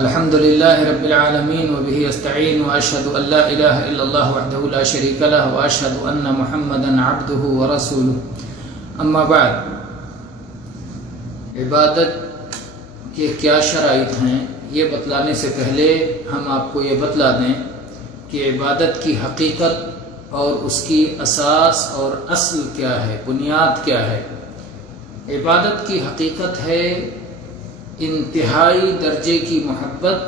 الحمد لله رب العالمين وبه استعين واشهد ان لا اله الا الله وحده لا شريك له واشهد ان محمدا عبده ورسوله اما بعد عبادت کے کیا شرائط ہیں یہ بتلانے سے پہلے ہم آپ کو یہ بتلا دیں کہ عبادت کی حقیقت اور اس کی اساس اور اصل کیا ہے، بنیاد کیا ہے۔ عبادت کی حقیقت ہے انتہائی درجے کی محبت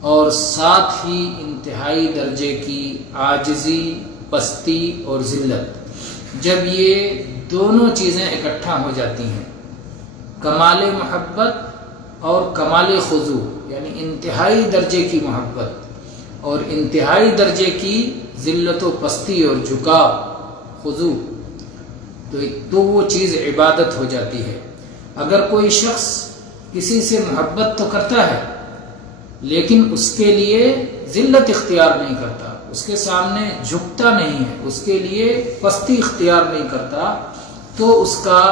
اور ساتھ ہی انتہائی درجے کی عاجزی، پستی اور ذلت۔ جب یہ دونوں چیزیں اکٹھا ہو جاتی ہیں، کمال محبت اور کمال خضوع، یعنی انتہائی درجے کی محبت اور انتہائی درجے کی ذلت و پستی اور جھکاؤ، خضوع، تو وہ چیز عبادت ہو جاتی ہے۔ اگر کوئی شخص کسی سے محبت تو کرتا ہے لیکن اس کے لیے ذلت اختیار نہیں کرتا، اس کے سامنے جھکتا نہیں ہے، اس کے لیے پستی اختیار نہیں کرتا، تو اس کا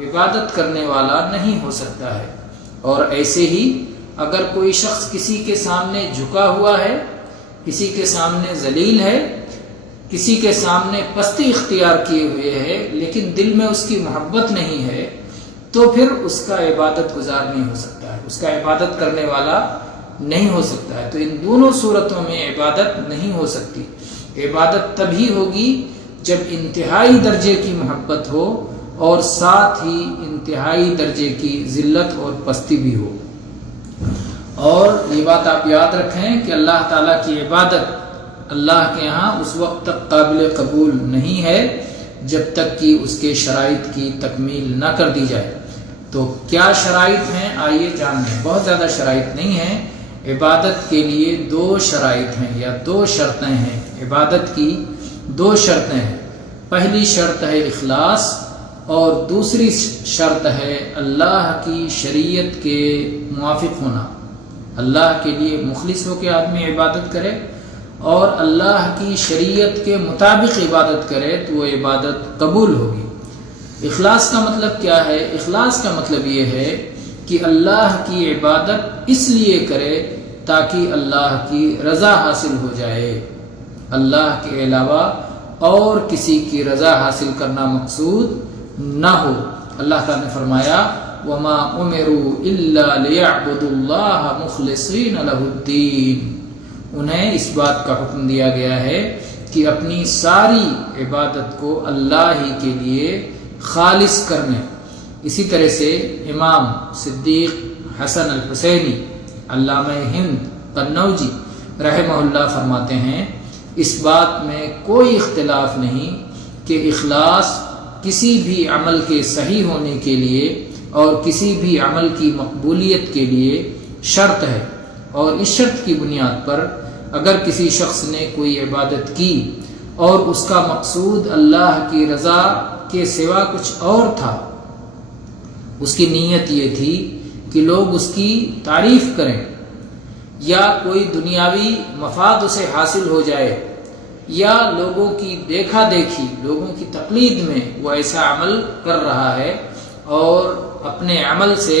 عبادت کرنے والا نہیں ہو سکتا ہے۔ اور ایسے ہی اگر کوئی شخص کسی کے سامنے جھکا ہوا ہے، کسی کے سامنے ذلیل ہے، کسی کے سامنے پستی اختیار کیے ہوئے ہے لیکن دل میں اس کی محبت نہیں ہے، تو پھر اس کا عبادت گزار نہیں ہو سکتا ہے، اس کا عبادت کرنے والا نہیں ہو سکتا ہے۔ تو ان دونوں صورتوں میں عبادت نہیں ہو سکتی۔ عبادت تبھی ہوگی جب انتہائی درجے کی محبت ہو اور ساتھ ہی انتہائی درجے کی ذلت اور پستی بھی ہو۔ اور یہ بات آپ یاد رکھیں کہ اللہ تعالیٰ کی عبادت اللہ کے ہاں اس وقت تک قابل قبول نہیں ہے جب تک کہ اس کے شرائط کی تکمیل نہ کر دی جائے۔ تو کیا شرائط ہیں آئیے جان لیں۔ بہت زیادہ شرائط نہیں ہیں، عبادت کے لیے دو شرائط ہیں یا دو شرطیں ہیں۔ عبادت کی دو شرطیں ہیں، پہلی شرط ہے اخلاص اور دوسری شرط ہے اللہ کی شریعت کے موافق ہونا۔ اللہ کے لیے مخلص ہو کے آدمی عبادت کرے اور اللہ کی شریعت کے مطابق عبادت کرے تو وہ عبادت قبول ہوگی۔ اخلاص کا مطلب کیا ہے؟ اخلاص کا مطلب یہ ہے کہ اللہ کی عبادت اس لیے کرے تاکہ اللہ کی رضا حاصل ہو جائے، اللہ کے علاوہ اور کسی کی رضا حاصل کرنا مقصود نہ ہو۔ اللہ تعالیٰ نے فرمایا وَمَا أُمِرُوا إِلَّا لِيَعْبُدُوا اللَّهَ مُخْلِصِينَ لَهُ الدِّينَ۔ انہیں اس بات کا حکم دیا گیا ہے کہ اپنی ساری عبادت کو اللہ ہی کے لیے خالص کرنے۔ اسی طرح سے امام صدیق حسن الحسینی علامہ ہند قنوجی رحمہ اللہ فرماتے ہیں اس بات میں کوئی اختلاف نہیں کہ اخلاص کسی بھی عمل کے صحیح ہونے کے لیے اور کسی بھی عمل کی مقبولیت کے لیے شرط ہے، اور اس شرط کی بنیاد پر اگر کسی شخص نے کوئی عبادت کی اور اس کا مقصود اللہ کی رضا کے سوا کچھ اور تھا، اس کی نیت یہ تھی کہ لوگ اس کی تعریف کریں یا کوئی دنیاوی مفاد اسے حاصل ہو جائے یا لوگوں کی دیکھا دیکھی، لوگوں کی تقلید میں وہ ایسا عمل کر رہا ہے اور اپنے عمل سے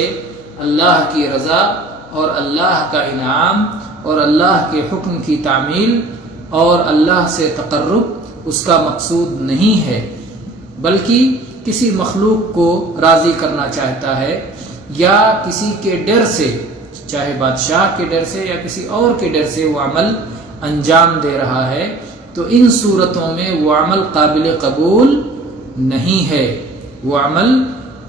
اللہ کی رضا اور اللہ کا انعام اور اللہ کے حکم کی تعمیل اور اللہ سے تقرب اس کا مقصود نہیں ہے، بلکہ کسی مخلوق کو راضی کرنا چاہتا ہے یا کسی کے ڈر سے، چاہے بادشاہ کے ڈر سے یا کسی اور کے ڈر سے وہ عمل انجام دے رہا ہے، تو ان صورتوں میں وہ عمل قابل قبول نہیں ہے، وہ عمل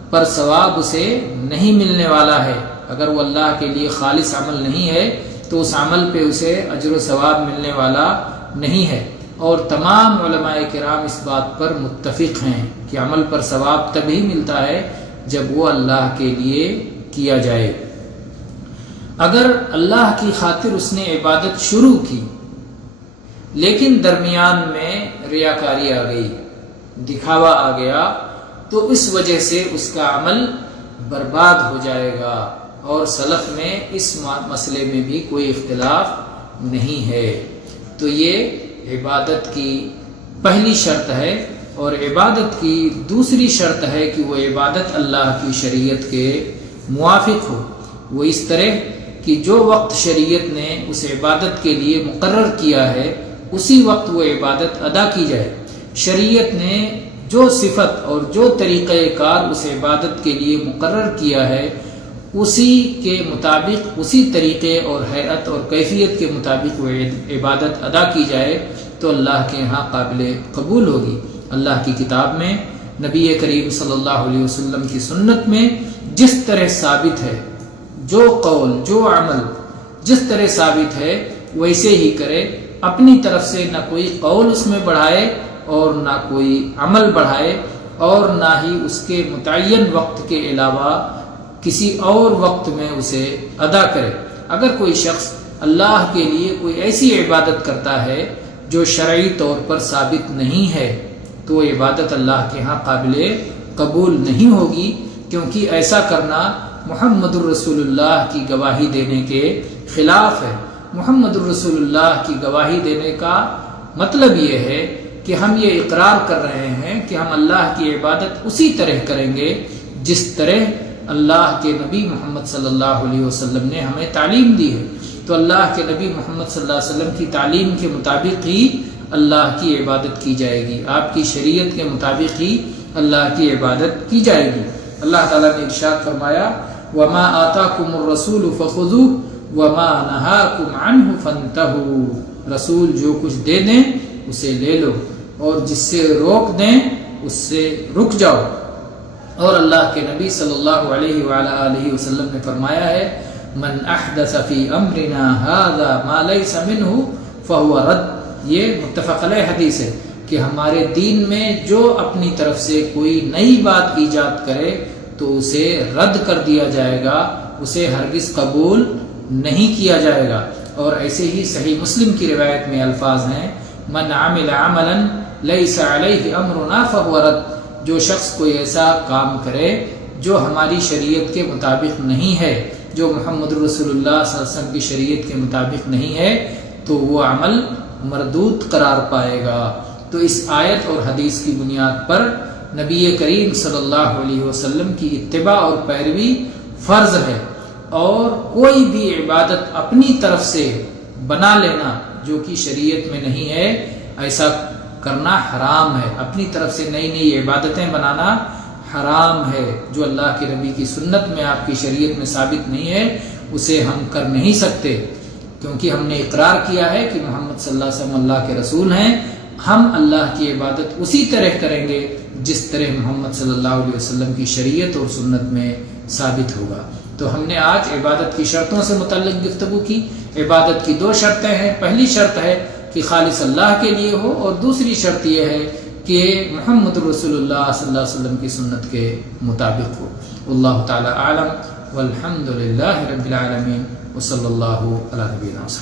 پر ثواب اسے نہیں ملنے والا ہے۔ اگر وہ اللہ کے لیے خالص عمل نہیں ہے تو اس عمل پہ اسے اجر و ثواب ملنے والا نہیں ہے۔ اور تمام علماء کرام اس بات پر متفق ہیں کہ عمل پر ثواب تبھی ملتا ہے جب وہ اللہ کے لیے کیا جائے۔ اگر اللہ کی خاطر اس نے عبادت شروع کی لیکن درمیان میں ریاکاری آ گئی، دکھاوا آ گیا، تو اس وجہ سے اس کا عمل برباد ہو جائے گا۔ اور سلف میں اس مسئلے میں بھی کوئی اختلاف نہیں ہے۔ تو یہ عبادت کی پہلی شرط ہے، اور عبادت کی دوسری شرط ہے کہ وہ عبادت اللہ کی شریعت کے موافق ہو۔ وہ اس طرح کہ جو وقت شریعت نے اس عبادت کے لیے مقرر کیا ہے اسی وقت وہ عبادت ادا کی جائے۔ شریعت نے جو صفت اور جو طریقہ کار اس عبادت کے لیے مقرر کیا ہے اسی کے مطابق، اسی طریقے اور ہیئت اور کیفیت کے مطابق وہ عبادت ادا کی جائے تو اللہ کے ہاں قابل قبول ہوگی۔ اللہ کی کتاب میں، نبی کریم صلی اللہ علیہ وسلم کی سنت میں جس طرح ثابت ہے، جو قول جو عمل جس طرح ثابت ہے ویسے ہی کرے، اپنی طرف سے نہ کوئی قول اس میں بڑھائے اور نہ کوئی عمل بڑھائے، اور نہ ہی اس کے متعین وقت کے علاوہ کسی اور وقت میں اسے ادا کرے۔ اگر کوئی شخص اللہ کے لیے کوئی ایسی عبادت کرتا ہے جو شرعی طور پر ثابت نہیں ہے تو وہ عبادت اللہ کے ہاں قابل قبول نہیں ہوگی، کیونکہ ایسا کرنا محمد الرسول اللہ کی گواہی دینے کے خلاف ہے۔ محمد الرسول اللہ کی گواہی دینے کا مطلب یہ ہے کہ ہم یہ اقرار کر رہے ہیں کہ ہم اللہ کی عبادت اسی طرح کریں گے جس طرح اللہ کے نبی محمد صلی اللہ علیہ وسلم نے ہمیں تعلیم دی ہے۔ تو اللہ کے نبی محمد صلی اللہ علیہ وسلم کی تعلیم کے مطابق ہی اللہ کی عبادت کی جائے گی، آپ کی شریعت کے مطابق ہی اللہ کی عبادت کی جائے گی۔ اللہ تعالیٰ نے ارشاد فرمایا وَمَا آتَاكُمُ الرَّسُولُ فَخُذُوهُ وَمَا نَهَاكُمْ عَنْهُ فَانْتَهُوا، رسول جو کچھ دے دیں اسے لے لو اور جس سے روک دیں اس سے رک جاؤ۔ اور اللہ کے نبی صلی اللہ علیہ وآلہ وسلم نے فرمایا ہے من احدث فی امرنا ھذا ما لیس منہ فہو رد، یہ متفق علیہ حدیث ہے کہ ہمارے دین میں جو اپنی طرف سے کوئی نئی بات ایجاد کرے تو اسے رد کر دیا جائے گا، اسے ہرگز قبول نہیں کیا جائے گا۔ اور ایسے ہی صحیح مسلم کی روایت میں الفاظ ہیں من عمل عملا لیس علیہ امرنا فہو رد، جو شخص کوئی ایسا کام کرے جو ہماری شریعت کے مطابق نہیں ہے، جو محمد رسول اللہ صلی اللہ علیہ وسلم کی شریعت کے مطابق نہیں ہے تو وہ عمل مردود قرار پائے گا۔ تو اس آیت اور حدیث کی بنیاد پر نبی کریم صلی اللہ علیہ وسلم کی اتباع اور پیروی فرض ہے، اور کوئی بھی عبادت اپنی طرف سے بنا لینا جو کہ شریعت میں نہیں ہے ایسا کرنا حرام ہے۔ اپنی طرف سے نئی نئی عبادتیں بنانا حرام ہے، جو اللہ کے نبی کی سنت میں آپ کی شریعت میں ثابت نہیں ہے اسے ہم کر نہیں سکتے، کیونکہ ہم نے اقرار کیا ہے کہ محمد صلی اللہ علیہ وسلم اللہ کے رسول ہیں۔ ہم اللہ کی عبادت اسی طرح کریں گے جس طرح محمد صلی اللہ علیہ وسلم کی شریعت اور سنت میں ثابت ہوگا۔ تو ہم نے آج عبادت کی شرطوں سے متعلق گفتگو کی۔ عبادت کی دو شرطیں ہیں، پہلی شرط ہے کہ خالص اللہ کے لیے ہو، اور دوسری شرط یہ ہے کہ محمد رسول اللہ صلی اللہ علیہ وسلم کی سنت کے مطابق ہو۔ اللہ تعالی اعلم والحمد للہ رب العالمین وصلی اللہ علی نبینا محمد۔